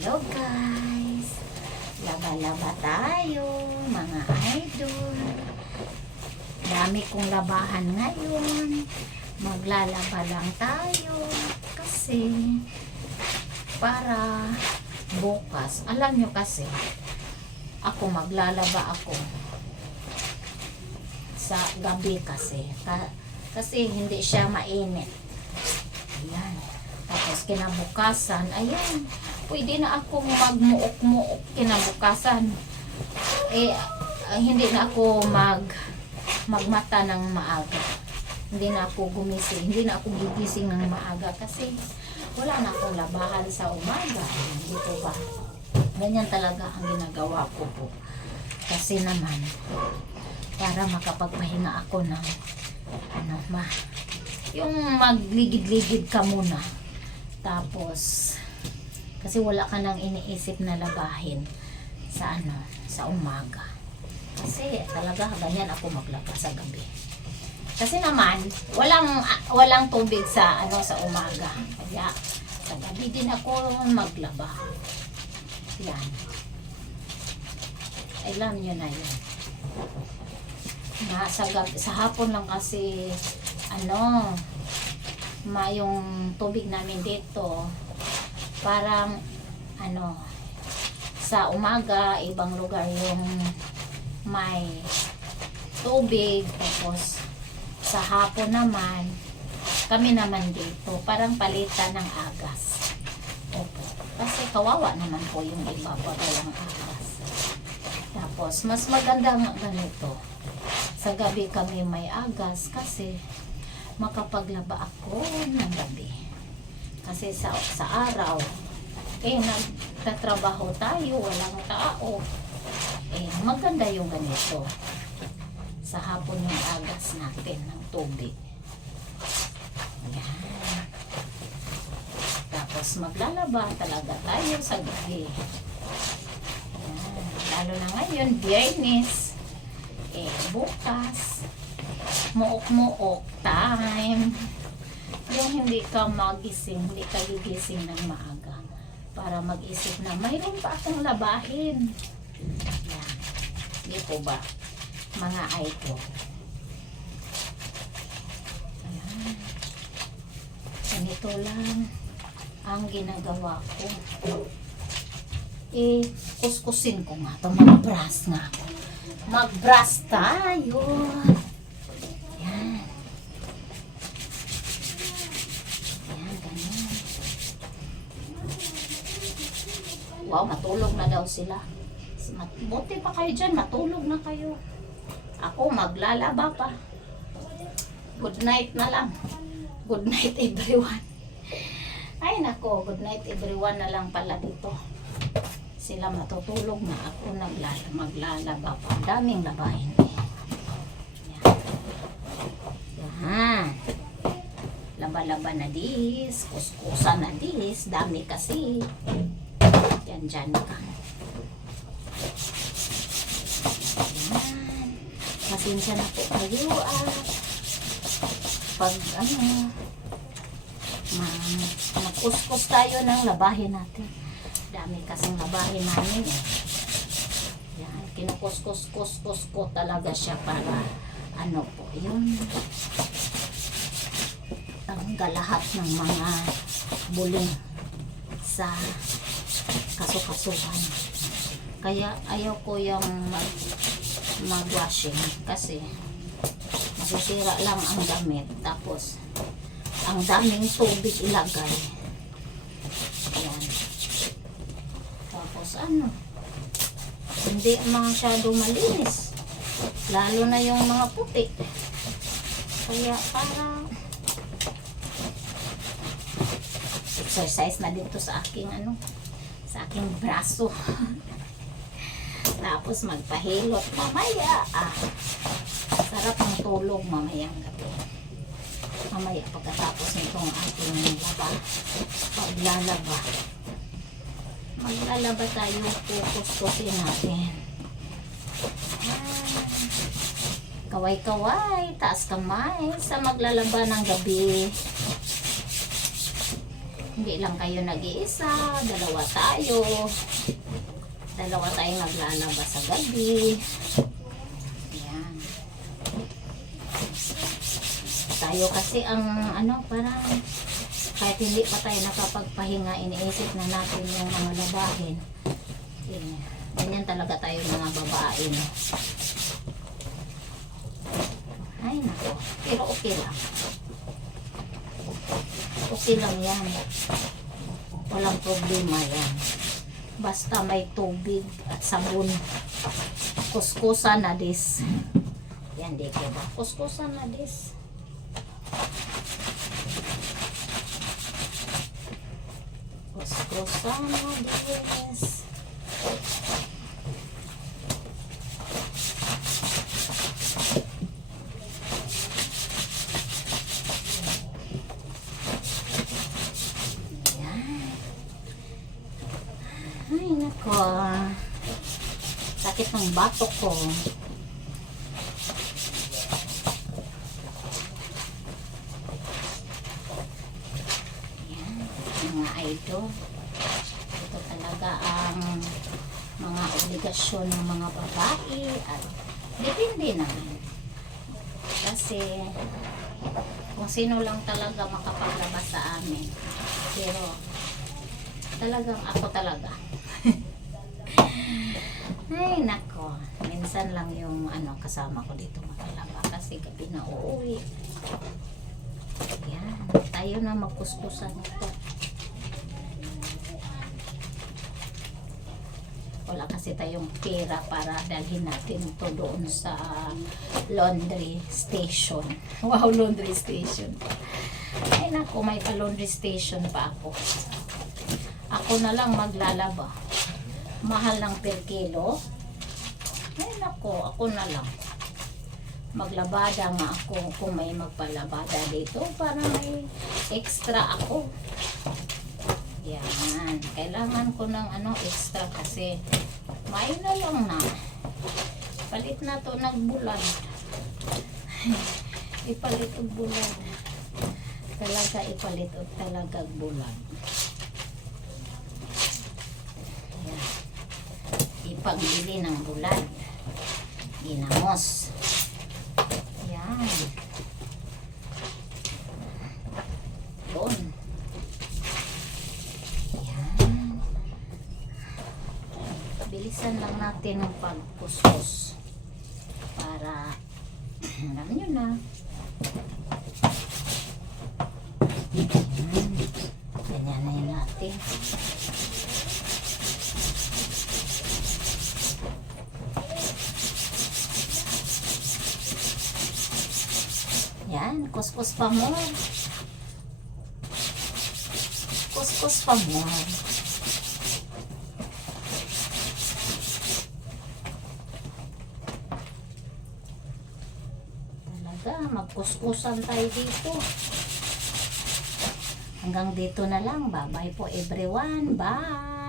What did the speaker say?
Hello guys! Laba-laba tayo, mga idol. Dami kong labahan ngayon. Maglalaba lang tayo kasi para bukas. Alam nyo kasi, ako maglalaba ako sa gabi kasi. Kasi hindi siya mainit. Ayan. Tapos kinabukasan, ayan, pwede na ako magmuok-muok kinabukasan. Hindi na ako magmata ng maaga. Hindi na ako gumising. Hindi na ako gigising ng maaga kasi wala na akong labahan sa umaga. Dito ba? Ganyan talaga ang ginagawa ko po. Kasi naman, para makapagpahinga ako ng yung magligid-ligid ka muna. Tapos, kasi wala ka nang iniisip na labahin sa umaga. Kasi talaga ganyan ako maglaba sa gabi. Kasi naman, walang tubig sa umaga. Kaya sa gabi din ako maglaba. Yan. Alam nyo na yun. Sa hapon lang kasi yung tubig namin dito parang sa umaga ibang lugar yung may tubig, tapos sa hapon naman kami naman dito parang palitan ng agas. Opo, kasi kawawa naman po yung iba pag walang agas. Tapos mas maganda nga ganito, sa gabi kami may agas kasi makapaglaba ako ng gabi. Kasi sa araw, nagtatrabaho tayo, walang tao. Maganda yung ganito. Sa hapon yung agas natin ng tubig. Ayan. Tapos maglalaba talaga tayo sa gabi. Ayan. Lalo na ngayon, Biyernes. Bukas, muok-muok time. Yung hindi ka magising, hindi ka gigising ng maaga para mag-isip na mayroon pa akong labahin. Yan. Di po ba, mga idol? Ayan. Ganito lang ang ginagawa ko. Kuskusin ko nga ito. Mag-brush nga ako. Mag-brush tayo. Yan. Yan, ganyan. Wow, matulog na daw sila. Buti pa kayo dyan, matulog na kayo. Ako, maglalaba pa. Good night na lang. Good night everyone. Ay nako, good night everyone na lang pala dito. Sila matutulog na, ako maglalaba pa. Daming labahin. Yan. Laba-laba na dis, kuskusa na dis, dami kasi. Yan dyan ka. Yan. Pasensya na po kayo pag magkuskus tayo ng labahin natin. Dami kasing labahin namin Yan, kinukuskus-kuskus ko talaga siya para po, yung tanggal lahat ng mga bulong sa kasukasuhan. Kaya ayaw ko yung mag-washing kasi masisira lang ang damit, tapos ang daming tubig ilagay. Yan. Tapos hindi masyado malinis, lalo na yung mga puti. Kaya para exercise na dito sa aking sa aking braso. Tapos magpahilot mamaya. Sarap ng tulog mamayang gabi. Mamaya pagkatapos nitong ating paglalaba. Maglalaba tayo, kukuskusin natin. Kaway-kaway, taas kamay sa maglalaba ng gabi. Hindi lang kayo nag-iisa, dalawa tayo. Dalawa tayong naglalaba sa gabi. Yan. Tayo kasi ang parang kahit hindi pa tayo nakapagpahinga, iniisip na natin yung mga labahin. Ganyan talaga tayo mga babae, no? Ay nako, pero okay lang. Okay lang yan. Walang problema yan. Basta may tubig at sabon. Kuskusan na dis. Yan, di ko ba? Kuskusan na dis. Kuskusan na dis. Ay, nako. Sakit ng batok ko. Yan, mga idol. Ito talaga ang mga obligasyon ng mga babae at depende naman. Kasi kung sino lang talaga makapaglabas sa amin. Pero talagang ako talaga. Ay nako, minsan lang yung kasama ko dito makalaba kasi gabi na uuwi. Yan, tayo na magkuskusan ito. Wala kasi tayong pera para dalhin natin ito doon sa laundry station. Wow, laundry station. Ay nako, may pa-laundry station pa ako. Ako na lang maglalaba. Mahal ng per kilo. Ay nako, ako na lang. Maglabada nga ako kung may magpalabada dito para may extra ako. Yan. Kailangan ko ng extra kasi may na lang na. Palit na to nagbulan. Ipalit og bulan. Talaga ipalit og talaga bulan. Ipagbili ng bulan. Ginamos. Yan. Doon. Yan. Bilisan lang natin ang pagkuskus. Para, alam nyo na. Yan. Ganyan na yun natin. Yan, kuskus pa mo. Kuskus pa mo. Talaga, magkuskusan tayo dito. Hanggang dito na lang. Bye-bye po everyone. Bye!